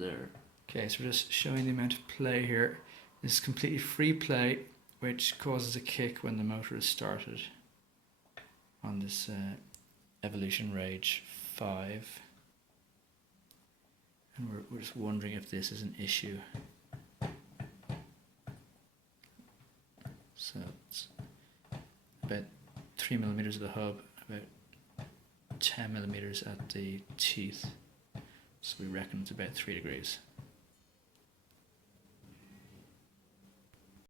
there. Okay, so we're just showing the amount of play here. This is completely free play, which causes a kick when the motor is started on this Evolution Rage 5. And we're just wondering if this is an issue. So it's about 3mm at the hub, about 10mm at the teeth. So we reckon it's about 3 degrees.